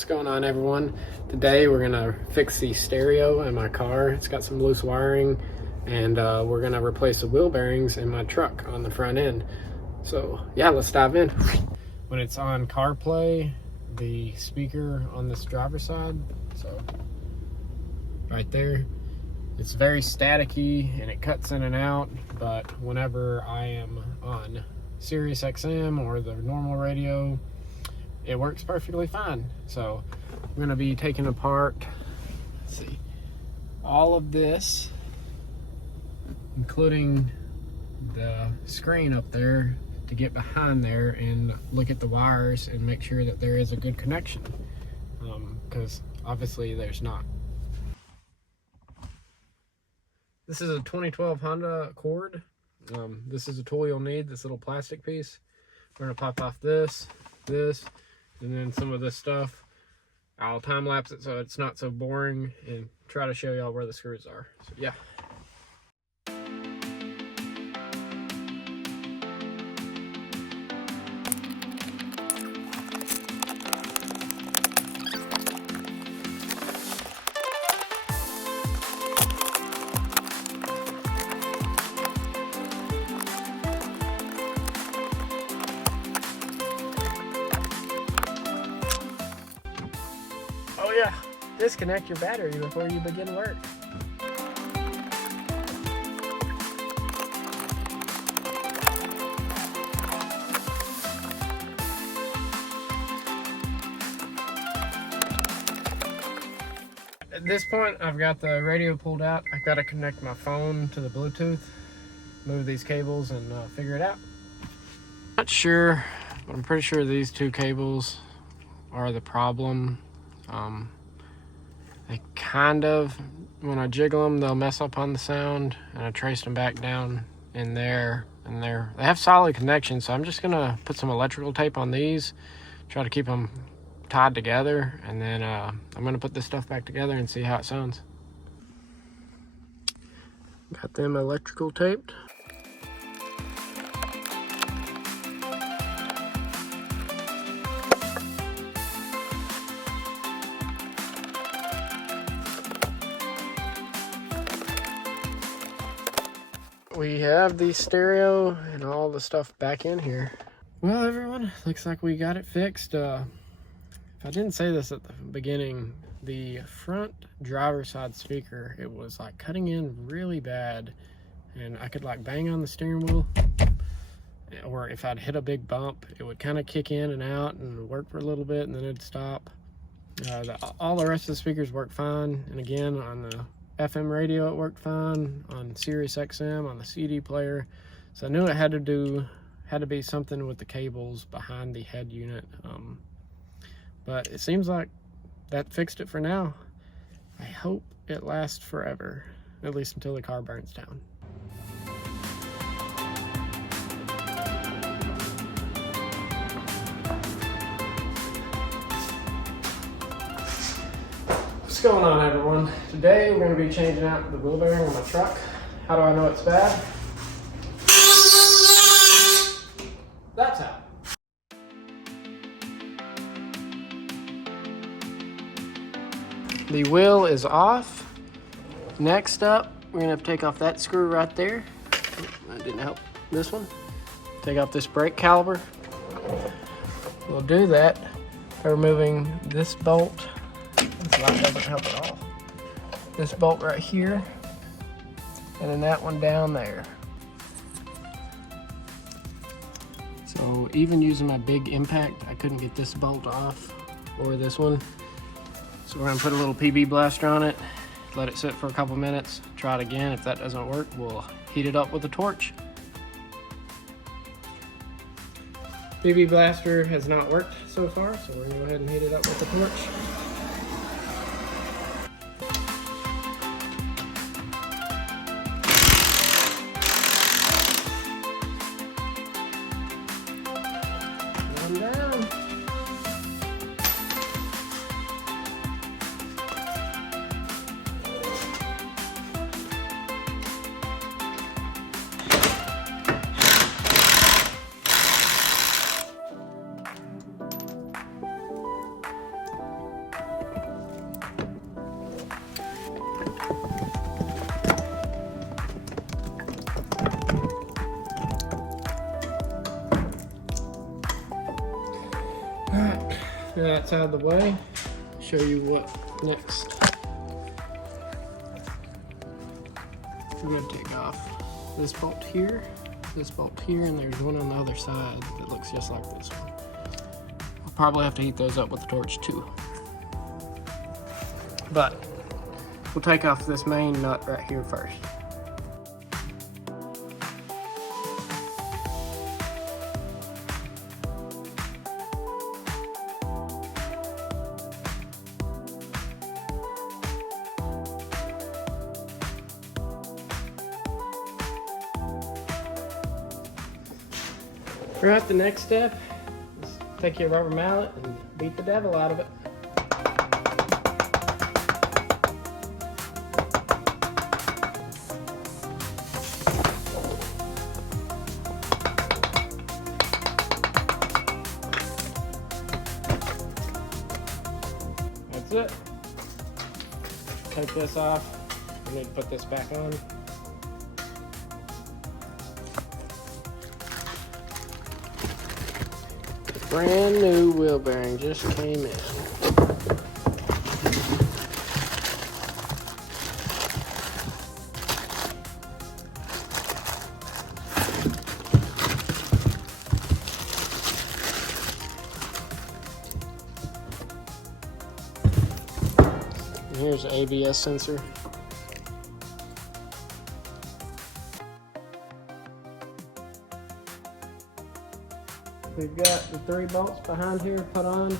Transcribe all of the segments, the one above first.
What's going on, everyone? Today we're gonna fix the stereo in my car. It's got some loose wiring, and we're gonna replace the wheel bearings in my truck on the front end. So yeah, let's dive in. When it's on CarPlay, the speaker on this driver's side, so right there, it's very staticky and it cuts in and out, but whenever I am on Sirius XM or the normal radio, it works perfectly fine. So I'm going to be taking apart, let's see, all of this, including the screen up there, to get behind there and look at the wires and make sure that there is a good connection, because obviously there's not. This is a 2012 Honda Accord. This is a tool you'll need, this little plastic piece. We're going to pop off this, and then some of this stuff. I'll time lapse it so it's not so boring and try to show y'all where the screws are. So yeah. Oh yeah, disconnect your battery before you begin work. At this point, I've got the radio pulled out. I've got to connect my phone to the Bluetooth, move these cables, and figure it out. Not sure, but I'm pretty sure these two cables are the problem. They kind of, when I jiggle them, they'll mess up on the sound, and I traced them back down in there, and they have solid connections. So I'm just gonna put some electrical tape on these, try to keep them tied together, and then I'm gonna put this stuff back together and see how it sounds. Got them electrical taped. We have the stereo and all the stuff back in here. Well, everyone, looks like we got it fixed. If I didn't say this at the beginning, the front driver's side speaker, it was like cutting in really bad, and I could like bang on the steering wheel, or if I'd hit a big bump, it would kind of kick in and out and work for a little bit, and then it'd stop. All the rest of the speakers work fine, and again, on the FM radio it worked fine, on Sirius XM, on the CD player. So I knew it had to be something with the cables behind the head unit. But it seems like that fixed it for now. I hope it lasts forever, at least until the car burns down. What's going on, everyone? Today we're going to be changing out the wheel bearing on my truck. How do I know it's bad? That's how. The wheel is off. Next up, we're going to have to take off that screw right there. That didn't help. This one. Take off this brake caliper. We'll do that by removing this bolt. This light doesn't help at all. This bolt right here, and then that one down there. So even using my big impact, I couldn't get this bolt off, or this one. So we're gonna put a little PB blaster on it, let it sit for a couple minutes, try it again. If that doesn't work, we'll heat it up with a torch. PB blaster has not worked so far, so we're gonna go ahead and heat it up with a torch. Down. that's out of the way, show you what next. I'm gonna take off this bolt here, and there's one on the other side that looks just like this one. I'll probably have to heat those up with the torch too. But we'll take off this main nut right here first. Alright, the next step is take your rubber mallet and beat the devil out of it. That's it. Take this off. I need to put this back on. Brand new wheel bearing just came in. And here's the ABS sensor. We've got the 3 bolts behind here put on.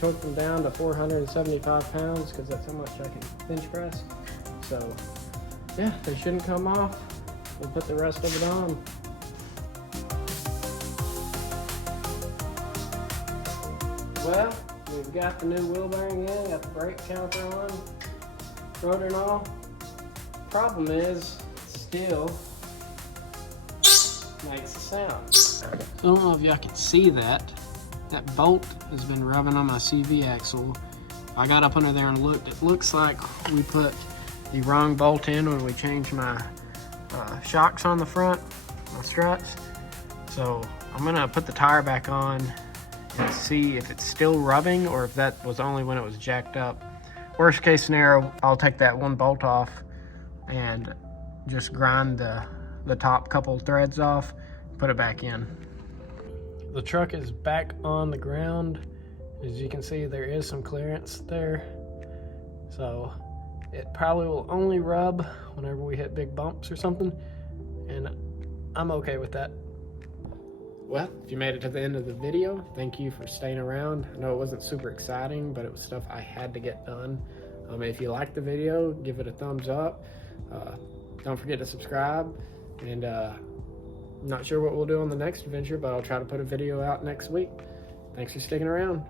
Torqued them down to 475 pounds because that's how much I can bench press. So yeah, they shouldn't come off. We'll put the rest of it on. Well, we've got the new wheel bearing in, got the brake caliper on, rotor and all. Problem is, still makes a sound. I don't know if y'all can see that. That bolt has been rubbing on my CV axle. I got up under there and looked. It looks like we put the wrong bolt in when we changed my shocks on the front, my struts. So I'm gonna put the tire back on and see if it's still rubbing or if that was only when it was jacked up. Worst case scenario, I'll take that one bolt off and just grind the top couple threads off, put it back in. The truck is back on the ground. As you can see, there is some clearance there. So it probably will only rub whenever we hit big bumps or something, and I'm okay with that. Well, if you made it to the end of the video, thank you for staying around. I know it wasn't super exciting, but it was stuff I had to get done. If you liked the video, give it a thumbs up. Don't forget to subscribe, and I'm not sure what we'll do on the next adventure, but I'll try to put a video out next week. Thanks for sticking around.